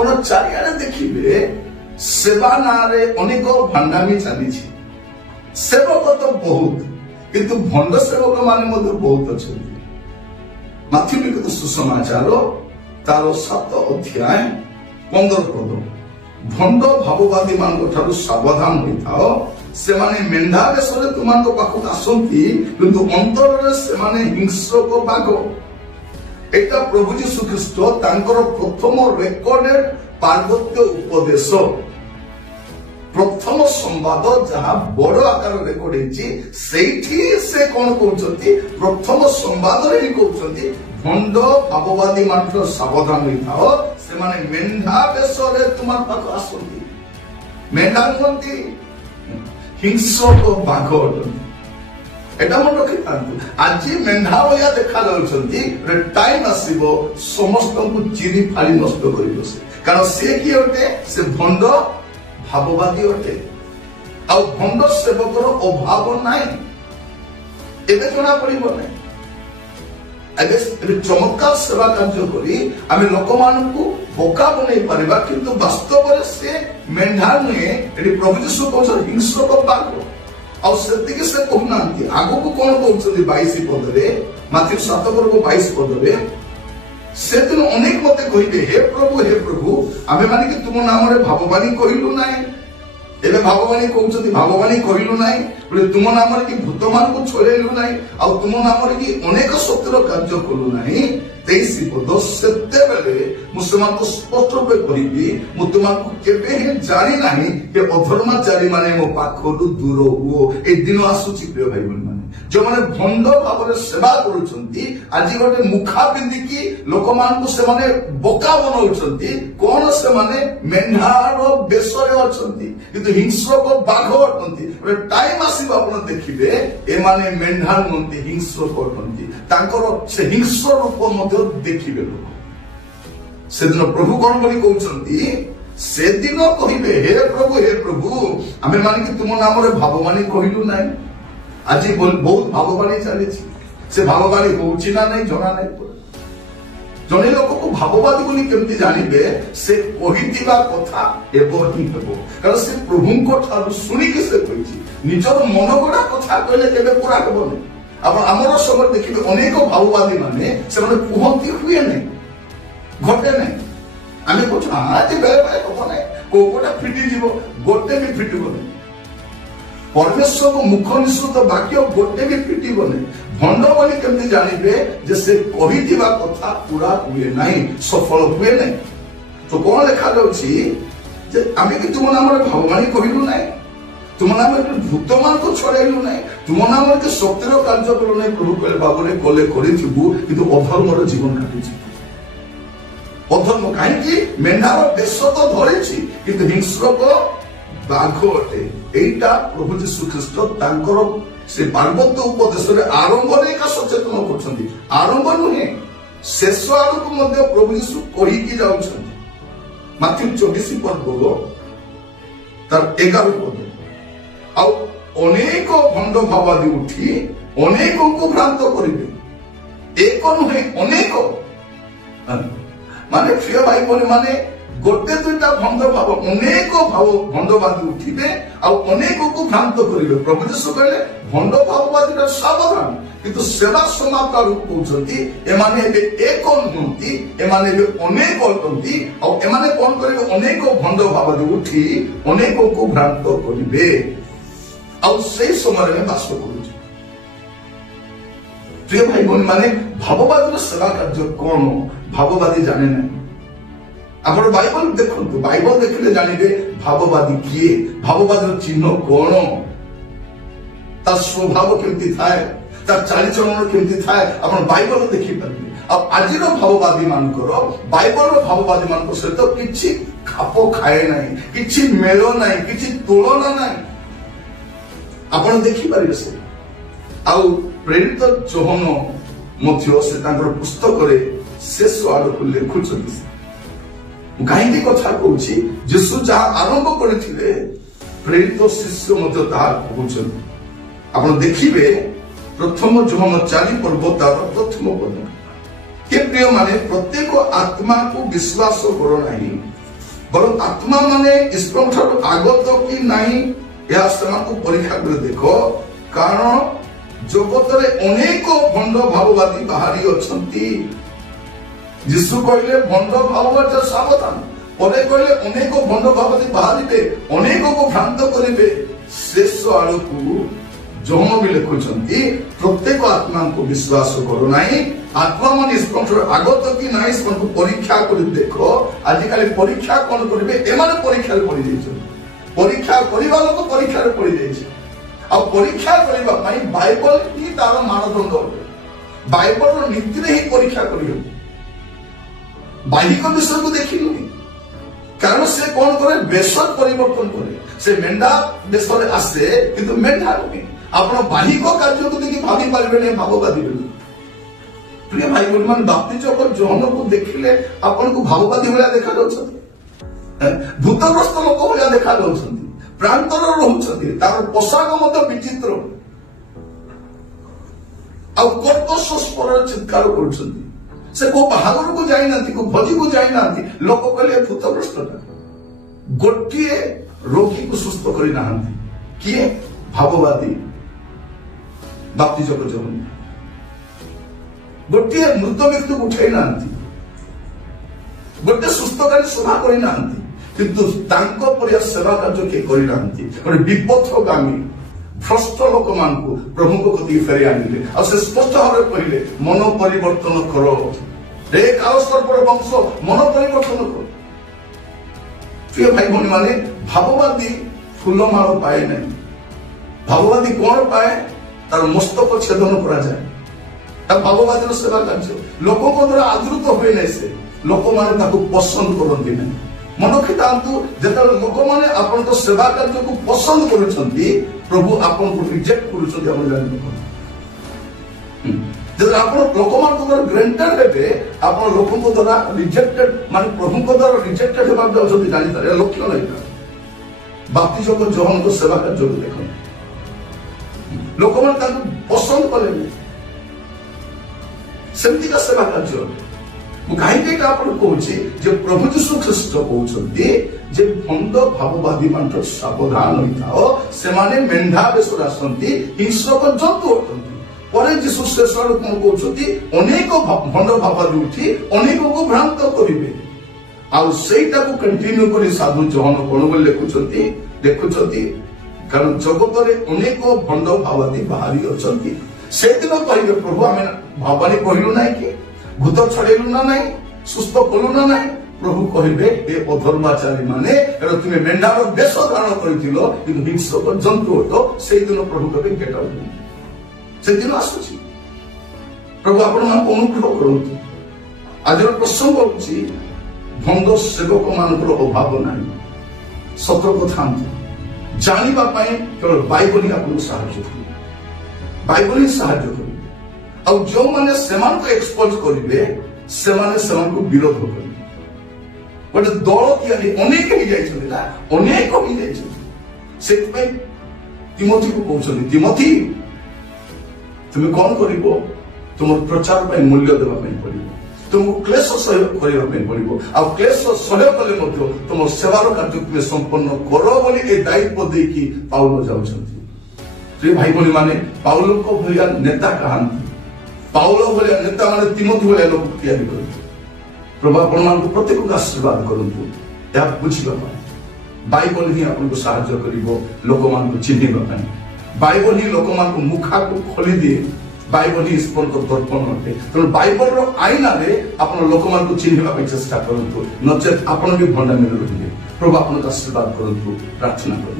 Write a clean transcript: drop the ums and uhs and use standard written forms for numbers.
ଆପଣ ଚାରିଆଡେ ଦେଖିବେ ସେବା ନାଁରେ ଅନେକ ଭାଣ୍ଡାମି ଚାଲିଛି। ସେବକ ତ ବହୁତ, କିନ୍ତୁ ଭଣ୍ଡ ସେବକ ମାନେ ମଧ୍ୟ ବହୁତ ଅଛନ୍ତି। ମାଥ୍ୟୁ ଲିଖିତ ସୁସମାଚାର ତାର 7 ଅଧ୍ୟାୟ 15 ପଦ, ଭଣ୍ଡ ଭାବବାଦୀ ମାନଙ୍କ ଠାରୁ ସାବଧାନ ହୋଇଥାଅ, ସେମାନେ ମେଣ୍ଢା ବେଶରେ ତୁମମାନଙ୍କ ପାଖକୁ ଆସନ୍ତି, କିନ୍ତୁ ଅନ୍ତରରେ ସେମାନେ ହିଂସ୍ରକ ବାଘ। ଏଇଟା ପ୍ରଭୁ ଯୀଶୁ ଖ୍ରୀଷ୍ଟ ତାଙ୍କର ପ୍ରଥମ ରେକର୍ଡେଡ ପାର୍ବତ୍ୟ ଉପଦେଶ, ପ୍ରଥମ ସମ୍ବାଦ ଯାହା ବଡ ଆକାରରେ ରେକର୍ଡ ହେଇଛି, ସେଇଠି ସେ କଣ କହୁଛନ୍ତି? ପ୍ରଥମ ସମ୍ବାଦରେ ହିଁ କହୁଛନ୍ତି ଭଣ୍ଡ ଭାବବାଦୀ ମାନଙ୍କର ସାବଧାନ ହୋଇଥାଅ, ସେମାନେ ମେଣ୍ଢା ବେଶରେ ତୁମ ପାଖକୁ ଆସନ୍ତି। ମେଣ୍ଢା ନୁହନ୍ତି, ହିଂସ୍ରକ ବାଘ ଅଟନ୍ତି। ଏଟା ମନେ ରଖିଥାନ୍ତୁ। ଆଜି ମେଣ୍ଢା ଭଳିଆ ଦେଖାଯାଉଛନ୍ତି, ଟାଇମ ଆସିବ ସମସ୍ତଙ୍କୁ ଚିରି ଫାଳି ନଷ୍ଟ କରିବ ସେ। କାରଣ ସେ କିଏ ଅଟେ? ସେ ଭଣ୍ଡ ଭାବବାଦୀ ଅଟେ। ଆଉ ଭଣ୍ଡ ସେବକର ଅଭାବ ନାହିଁ, ଏବେ ଜଣା ପଡିବ ନାହିଁ। ଏବେ ଚମତ୍କାର ସେବା କାର୍ଯ୍ୟ କରି ଆମେ ଲୋକମାନଙ୍କୁ ବୋକା ବନେଇ ପାରିବା, କିନ୍ତୁ ବାସ୍ତବରେ ସେ ମେଣ୍ଢା ନୁହେଁ। ଏଠି ପ୍ରଭୁ ଯୀଶୁ କହୁଛନ୍ତି ହିଂସ୍ରକ ବାଘ। ଆଉ ସେତିକି ସେ କହୁନାହାନ୍ତି, ଆଗକୁ କଣ କହୁଛନ୍ତି 22 ପଦରେ, ମାଥ୍ୟୁ 7:22 ପଦରେ, ସେଦିନ ଅନେକ ମତେ କହିବେ, ହେ ପ୍ରଭୁ ଆମେ ମାନେ କି ତୁମ ନାମରେ ଭାବବାଣୀ କହିଲୁ ନାହିଁ? ଏବେ ଭାବବାଣୀ କହୁଛନ୍ତି, ଭାବବାଣୀ କହିଲୁ ନାହିଁ, ତୁମ ନାମରେ କି ଭୂତ ମାନଙ୍କୁ ଛଡେଇଲୁ ନାହିଁ, ଆଉ ତୁମ ନାମରେ କି ଅନେକ ସତ୍ୟର କାର୍ଯ୍ୟ କଲୁ ନାହିଁ। 23 ପଦ, ସେତେବେଳେ ମୁଁ ସେମାନଙ୍କୁ ସ୍ପଷ୍ଟ ରୂପେ କହିବି, ମୁଁ ତୁମକୁ କେବେ ହିଁ ଜାଣି ନାହିଁ, ଯେ ଅଧର୍ମାଚାରୀ ମାନେ ମୋ ପାଖରୁ ଦୂର ହୁଅ। ଏ ଦିନ ଆସୁଛି ପ୍ରିୟ ଭାଇ ଭଉଣୀ ମାନେ, ଯୋଉମାନେ ଭଣ୍ଡ ଭାବରେ ସେବା କରୁଛନ୍ତି, ଆଜି ଗୋଟେ ମୁଖା ପିନ୍ଧିକି ଲୋକମାନଙ୍କୁ ସେମାନେ ବୋକା ବନଉଛନ୍ତି। କଣ? ସେମାନେ ମେଣ୍ଢାର ବେଶରେ ଅଛନ୍ତି, କିନ୍ତୁ ହିଂସ୍ରକ ବାଘ ଅଟନ୍ତି। ଗୋଟେ ଟାଇମ ଆସିବ ଆପଣ ଦେଖିବେ, ଏମାନେ ମେଣ୍ଢା ନୁହନ୍ତି, ହିଂସ୍ରକ ଅଟନ୍ତି। ତାଙ୍କର ସେ ହିଂସ୍ର ରୂପ ମଧ୍ୟ ଦେଖିବେ ଲୋକ। ସେଦିନ ପ୍ରଭୁ କଣ ବୋଲି କହୁଛନ୍ତି? ସେଦିନ କହିବେ, ହେ ପ୍ରଭୁ ଆମେ ମାନେ କି ତୁମ ନାମରେ ଭାବବାଣୀ କହିଲୁ ନାହିଁ? ଆଜି ବହୁତ ଭାବବାଣୀ ଚାଲିଛି, ସେ ଭାବବାଣୀ ହଉଛି ନା ନାହିଁ ଜଣା ନାହିଁ। ଜଣେ ଲୋକକୁ ଭାବବାଦୀ ବୋଲି କେମିତି ଜାଣିବେ? ସେ କହିଥିବା କଥା ହେବ ହିଁ ହେବ, କାରଣ ସେ ପ୍ରଭୁଙ୍କ ଠାରୁ ଶୁଣିକି ସେ କହିଛି। ନିଜର ମନଗଢା କଥା କହିଲେ କେବେ ପୁରା ହେବନି। ଆପଣ ଆମର ସମୟରେ ଦେଖିବେ ଅନେକ ଭାବବାଦୀ ମାନେ ସେମାନେ କୁହନ୍ତି, ହୁଏ ନାହିଁ, ଘଟେ ନାହିଁ। ଆମେ କହୁଛୁ ଆଜି ବେଳେ ବେଳେ ହବ ନାହିଁ, କୋଉ ଗୋଟେ ଫିଟିଯିବ, ଗୋଟେ ବି ଫିଟିବନି। ପରମେଶ୍ୱରଙ୍କ ମୁଖ ନିଃସୃତ ବାକ୍ୟ ଗୋଟେ ବି ଫିଟିବନି। ଭଣ୍ଡ ବୋଲି କେମିତି ଜାଣିବେ? ଯେ ସେ କହିଥିବା କଥା ପୁରା ହୁଏ ନାହିଁ, ସଫଳ ହୁଏ ନାହିଁ। ତ କଣ ଲେଖାଯାଉଛି? ଯେ ଆମେ କି ତୁମ ନାମରେ ଭାବବାଣୀ କହିଲୁ ନାହିଁ, ତୁମ ନାମରେ ଭୂତ ମାନଙ୍କୁ ଛଡେଇଲୁ ନାହିଁ, ତୁମ ନାମରେ କି ସତ୍ୟର କାର୍ଯ୍ୟ କଲୁ ନାହିଁ। ପ୍ରଭୁ କହିଲେ, ବାବୁରେ କଲେ କରିଥିବୁ, କିନ୍ତୁ ଅଧର୍ମର ଜୀବନ କାଟିଛୁ। ଅଧର୍ମ କାହିଁକି? ମେଣ୍ଢାର ବେଶ ତ ଧରିଛି, କିନ୍ତୁ ହିଂସ୍ରକ ବାଘ ଅଟେ। এইটা প্রভু যীশু খ্রিস্ট তাঙ্কর সে পার্বত্য উপদেশরে আরম্ভরে একা সচেতন করছেন। আরম্ভ নুহে, শেষ আড়কু মধ্য প্রভু যীশু কহিকি যাচ্ছেন। মাথ্যু 24 পর্ব তার 11 পদ। অনেক ভণ্ড ভাবাদী উঠি অনেকଙ୍କୁ ভ্রান্ত করিবে। এক নুহে, অনেক। মানে প্রিয় ভাই বোন মানে গোটে দুইটা ভণ্ড ভাব, অনেক ভণ্ডবাদী উঠিবে আর অনেকଙ୍କୁ ভ্রান্ত করিবে। প্রভু যীশু কহিলে ভণ্ড ভাববাদীরা সাবধান, কিন্তু সেবা সমাপ্ত কହୁଛନ୍ତି এমানে ଏବେ ଏକ ନୁହନ୍ତି, ଏମାନେ ଏବେ ଅନେକ ଅଟନ୍ତି। ଆଉ ଏମାନେ କଣ କରିବେ? ଅନେକ ଭଣ୍ଡ ଭାବବାଦୀ ଉଠି ଅନେକଙ୍କୁ ଭ୍ରାନ୍ତ କରିବେ। ଆଉ ସେଇ ସମୟରେ ଆମେ ବାସ କରୁଛୁ। ପ୍ରିୟ ଭାଇ ଭଉଣୀ ମାନେ, ଭାବବାଦୀର ସେବା କାର୍ଯ୍ୟ କଣ? ଭାବବାଦୀ ଜାଣେ ନାହିଁ। ଆପଣ ବାଇବଲ ଦେଖନ୍ତୁ, ବାଇବଲ ଦେଖିଲେ ଜାଣିବେ ଭାବବାଦୀ କିଏ, ଭାବବାଦୀର ଚିହ୍ନ କଣ, ତାର ସ୍ୱଭାବ କେମିତି ଥାଏ, ତାର ଚାଲିଚଳନ କେମିତି ଥାଏ, ଆପଣ ବାଇବଲ ଦେଖିପାରିବେ। ଆଉ ଆଜିର ଭାବବାଦୀ ମାନଙ୍କର, ବାଇବଲର ଭାବବାଦୀ ମାନଙ୍କ ସହିତ କିଛି ଖାପ ଖାଏ ନାହିଁ, କିଛି ମେଳ ନାହିଁ, କିଛି ତୁଳନା ନାହିଁ। ଆପଣ ଦେଖିପାରିବେ ସେ। ଆଉ ପ୍ରେରିତ ଯୋହନ ମଧ୍ୟ ସେ ତାଙ୍କର ପୁସ୍ତକରେ ଶେଷ ଆଡକୁ ଲେଖୁଛନ୍ତି। କାହିଁକି କଥା କହୁଛି? ଯୀଶୁ ଯାହା ଆରମ୍ଭ କରିଥିଲେ ପ୍ରେରିତ ଶିଷ୍ୟ ମଧ୍ୟ ତାହା କହୁଛନ୍ତି। ଆପଣ ଦେଖିବେ ପ୍ରଥମ ଯୋହନ 4 ପର୍ବ ତାର ପ୍ରଥମ ପଦ। ହେ ପ୍ରିୟ ମାନେ, ପ୍ରତ୍ୟେକ ଆତ୍ମାକୁ ବିଶ୍ୱାସ କର ନାହିଁ ବରଂ ଆତ୍ମା ମାନେ ଈଶ୍ୱରଙ୍କ ଠାରୁ ଆଗତ କି ନାହିଁ ଏହା ସେମାନଙ୍କୁ ପରୀକ୍ଷା କରି ଦେଖ, କାରଣ ଜଗତରେ ଅନେକ ଭଣ୍ଡ ଭାବବାଦୀ ବାହାରି ଅଛନ୍ତି। ଯୀଶୁ କହିଲେ ଭଣ୍ଡ ଭାବବାଦୀ ସାବଧାନ, ପରେ କହିଲେ ଅନେକ ଭଣ୍ଡ ଭାବବାଦୀ ବାହାରିବେ, ଅନେକକୁ ଭ୍ରାନ୍ତ କରିବେ। ଶେଷ ଆଡ଼କୁ ଯହନ ବି ଲେଖୁଛନ୍ତି ପ୍ରତ୍ୟେକ ଆତ୍ମାଙ୍କୁ ବିଶ୍ୱାସ କରୁ ନାହିଁ, ଆତ୍ମା ମାନେ ଈଶ୍ୱରଙ୍କ ଆଗତ କି ନାହିଁ ସେମାନଙ୍କୁ ପରୀକ୍ଷା କରି ଦେଖ। ଆଜିକାଲି ପରୀକ୍ଷା କଣ କରିବେ? ଏମାନେ ପରୀକ୍ଷାରେ ପଡିଯାଇଛନ୍ତି। ପରୀକ୍ଷା କରିବା ଲୋକ ପରୀକ୍ଷାରେ ପଡିଯାଇଛି। ଆଉ ପରୀକ୍ଷା କରିବା ପାଇଁ ବାଇବଲ ହିଁ ତାର ମାନଦଣ୍ଡ ଅଟେ। ବାଇବଲର ନୀତିରେ ହିଁ ପରୀକ୍ଷା କରିହେବ। ବାହିକ ବିଷୟକୁ ଦେଖିଲୁନି, କାରଣ ସେ କଣ କରେ? ବେଶ ପରିବର୍ତ୍ତନ କରେ। ସେ ମେଣ୍ଢା ବେଶରେ ଆସେ, କିନ୍ତୁ ମେଣ୍ଢା ନୁହେଁ। ଆପଣ ବାହିକ କାର୍ଯ୍ୟକୁ ଦେଖି ଭାବି ପାରିବେନି ଭାବବାଦୀ ବୋଲି। ପ୍ରିୟ ଭାଇ ଭଉଣୀ ମାନେ, ବାପ୍ତିଜକ ଯୋହନକୁ ଦେଖିଲେ ଆପଣଙ୍କୁ ଭାବବାଦୀ ଭଳିଆ ଦେଖାଯାଉଛନ୍ତି, ଭୂତଗ୍ରସ୍ତ ଲୋକ ଭଳିଆ ଦେଖାଯାଉଛନ୍ତି, ପ୍ରାନ୍ତର ରହୁଛନ୍ତି, ତାର ପୋଷାକ ମଧ୍ୟ ବିଚିତ୍ର, ଆଉ କର୍କଶ ସ୍ୱରରେ ଚିତ୍କାର କରୁଛନ୍ତି। ସେ କୋଉ ବାହାଘରକୁ ଯାଇନାହାନ୍ତି, କୋଉ ଭୋଜିକୁ ଯାଇନାହାନ୍ତି, ଲୋକ କହିଲେ ଭୂତଗ୍ରସ୍ତଟା। ଗୋଟିଏ ରୋଗୀକୁ ସୁସ୍ଥ କରିନାହାନ୍ତି। କିଏ? ଭାବବାଦୀ ବାପ୍ତିଜକ ଯୋହନ। ଗୋଟିଏ ମୃତ ବ୍ୟକ୍ତିକୁ ଉଠାଇ ନାହାନ୍ତି, ଗୋଟେ ସୁସ୍ଥକାରୀ ସେବା କରିନାହାନ୍ତି, କିନ୍ତୁ ତାଙ୍କ ପରିଆ ସେବା କାର୍ଯ୍ୟ କିଏ କରିନାହାନ୍ତି। ଗୋଟେ ବିପଥଗାମୀ ଭ୍ରଷ୍ଟ ଲୋକମାନଙ୍କୁ ପ୍ରଭୁଙ୍କ କତିକି ଫେରି ଆଣିଲେ। ଆଉ ସେ ସ୍ପଷ୍ଟ ଭାବରେ କହିଲେ, ମନ ପରିବର୍ତ୍ତନ କର, ଏ କାଳସର୍ପର ବଂଶ, ମନ ପରିବର୍ତ୍ତନ କର। ପ୍ରିୟ ଭାଇ ଭଉଣୀ ମାନେ, ଭାବବାଦୀ ଫୁଲମାଳ ପାଏ ନାହିଁ। ଭାବବାଦୀ କଣ ପାଏ? ତାର ମସ୍ତକ ଛେଦନ କରାଯାଏ। ଭାବବାଦୀର ସେବା କାର୍ଯ୍ୟ ଲୋକଙ୍କ ଦ୍ୱାରା ଆଦୃତ ହୁଏ ନାହିଁ। ସେ ଲୋକମାନେ ତାକୁ ପସନ୍ଦ କରନ୍ତି ନାହିଁ। ମନେ ରଖିଥାନ୍ତୁ, ଯେତେବେଳେ ଲୋକମାନେ ଆପଣଙ୍କ ସେବା କାର୍ଯ୍ୟକୁ ପସନ୍ଦ କରୁଛନ୍ତି, ପ୍ରଭୁ ଆପଣଙ୍କୁ ରିଜେକ୍ଟ କରୁଛନ୍ତି। ଆପଣ ଜାଣିପାରନ୍ତି, ଯେତେବେଳେ ଆପଣ ଲୋକମାନଙ୍କ ଦ୍ୱାରା ଗ୍ରାଣ୍ଟେଡ ହେବେ, ଆପଣ ଲୋକଙ୍କ ଦ୍ୱାରା ରିଜେକ୍ଟେଡ, ମାନେ ପ୍ରଭୁଙ୍କ ଦ୍ୱାରା ରିଜେକ୍ଟେଡ ହେବାକୁ ଯାଉଛନ୍ତି, ଜାଣିପାରିବେ। ଲକ୍ଷ୍ୟ ନାହିଁ। ବାପ୍ତିଜକ ଯୋହନଙ୍କ ସେବା କାର୍ଯ୍ୟକୁ ଦେଖନ୍ତୁ, ଲୋକମାନେ ତାଙ୍କୁ ପସନ୍ଦ କଲେନି। ସେମିତିକା ସେବା କାର୍ଯ୍ୟ। ମୁଁ କାହିଁକି ଏଇଟା ଆପଣଙ୍କୁ କହୁଛି ଯେ ପ୍ରଭୁ ଯୀଶୁ ଖ୍ରୀଷ୍ଟ କହୁଛନ୍ତି ଯେ ଭଣ୍ଡ ଭାବବାଦୀ ମାନଙ୍କଠୁ ସାବଧାନ ହୋଇଥାଅ, ସେମାନେ ମେଣ୍ଢା ବେଶରେ ଆସନ୍ତି, ହିଂସ୍ରକ ଜନ୍ତୁ ଅଟନ୍ତି। ପରେ ଯୀଶୁ ଶେଷ ଆଡୁ କଣ କହୁଛନ୍ତି? ଅନେକ ଭଣ୍ଡ ଭାବବାଦୀ ଉଠି ଅନେକକୁ ଭ୍ରାନ୍ତ କରିବେ। ଆଉ ସେଇଟାକୁ କଣ୍ଟିନ୍ୟୁ କରି ସାଧୁ ଯୋହନ କଣ ବୋଲି ଲେଖୁଛନ୍ତି, କାରଣ ଜଗତରେ ଅନେକ ଭଣ୍ଡ ଭାବବାଦୀ ବାହାରି ଅଛନ୍ତି। ସେଦିନ କହିବେ, ପ୍ରଭୁ ଆମେ ଭାବବାଦୀ କହିଲୁ ନାହିଁ କି? ଭୂତ ଛଡେଇଲୁ ନା ନାହିଁ? ସୁସ୍ଥ କଲୁ ନା ନାହିଁ? ପ୍ରଭୁ କହିବେ, ଏ ଅଧର୍ମାଚାରୀ ମାନେ, ତୁମେ ମେଣ୍ଢାର ବେଶ ଧାରଣ କରିଥିଲ, କିନ୍ତୁ ହିଂସ୍ରକ ଜନ୍ତୁ ଅଟ। ସେଇଦିନ ପ୍ରଭୁ କହିବେ, ଗେଟ୍ ଆଉଟ୍। ସେଦିନ ଆସୁଛି। ପ୍ରଭୁ ଆପଣମାନଙ୍କୁ ଅନୁଗ୍ରହ କରନ୍ତୁ। ଆଜିର ପ୍ରସଙ୍ଗ ହଉଛି, ଭଣ୍ଡ ସେବକ ମାନଙ୍କର ଅଭାବ ନାହିଁ। ସତର୍କ ଥାନ୍ତୁ। ଜାଣିବା ପାଇଁ କେବଳ ବାଇବଲ ହିଁ ଆପଣଙ୍କୁ ସାହାଯ୍ୟ କରିବେ। ବାଇବଲ ହିଁ ସାହାଯ୍ୟ କରିବେ। ଆଉ ଯେଉଁମାନେ ସେମାନଙ୍କୁ ଏକ୍ସପୋଜ କରିବେ, ସେମାନେ ସେମାନଙ୍କୁ ବିରୋଧ କରିବେ। ଗୋଟେ ଦଳ ତିଆରି ଅନେକ ହେଇଯାଇଛନ୍ତି ନା, ଅନେକ ହେଇଯାଇଛନ୍ତି। ସେଥିପାଇଁ ତିମୋଥୀକୁ କହୁଛନ୍ତି, ତିମୋଥୀ ତୁମେ କଣ କରିବ? ତୁମର ପ୍ରଚାର ପାଇଁ ମୂଲ୍ୟ ଦେବା ପାଇଁ ପଡିବ, ତୁମକୁ କ୍ଲେଶ ସହ୍ୟ କରିବା ପାଇଁ ପଡିବ। ଆଉ କ୍ଲେଶ ସହ୍ୟ କଲେ ମଧ୍ୟ ତୁମ ସେବାର କାର୍ଯ୍ୟ ତୁମେ ସମ୍ପନ୍ନ କର ବୋଲି ଏ ଦାୟିତ୍ୱ ଦେଇକି ପାଉଲ ଯାଉଛନ୍ତି। ପ୍ରିୟ ଭାଇ ଭଉଣୀ ମାନେ, ପାଉଲଙ୍କ ଭଳିଆ ନେତା କାହାନ୍ତି? ପାଉଲ ଭଳିଆ ନେତା ମାନେ ତିମୋଥୀ ଭଳିଆ ଲୋକ ତିଆରି କରନ୍ତୁ। ପ୍ରଭୁ ଆପଣମାନଙ୍କୁ ପ୍ରତ୍ୟେକଙ୍କୁ ଆଶୀର୍ବାଦ କରନ୍ତୁ। ଏହା ବୁଝିବା ପାଇଁ ବାଇବଲ ହିଁ ଆପଣଙ୍କୁ ସାହାଯ୍ୟ କରିବ ଲୋକମାନଙ୍କୁ ଚିହ୍ନିବା ପାଇଁ। ବାଇବଲ ହିଁ ଲୋକମାନଙ୍କୁ ମୁଖାକୁ ଖୋଲିଦିଏ। ବାଇବଲ ହିଁ ଈଶ୍ୱରଙ୍କ ଦର୍ପଣ ଅଟେ। ତେଣୁ ବାଇବଲର ଆଇନାରେ ଆପଣ ଲୋକମାନଙ୍କୁ ଚିହ୍ନିବା ପାଇଁ ଚେଷ୍ଟା କରନ୍ତୁ, ନଚେତ ଆପଣ ବି ଭଣ୍ଡାମିରେ ରହିବେ। ପ୍ରଭୁ ଆପଣଙ୍କୁ ଆଶୀର୍ବାଦ କରନ୍ତୁ। ପ୍ରାର୍ଥନା କରନ୍ତୁ।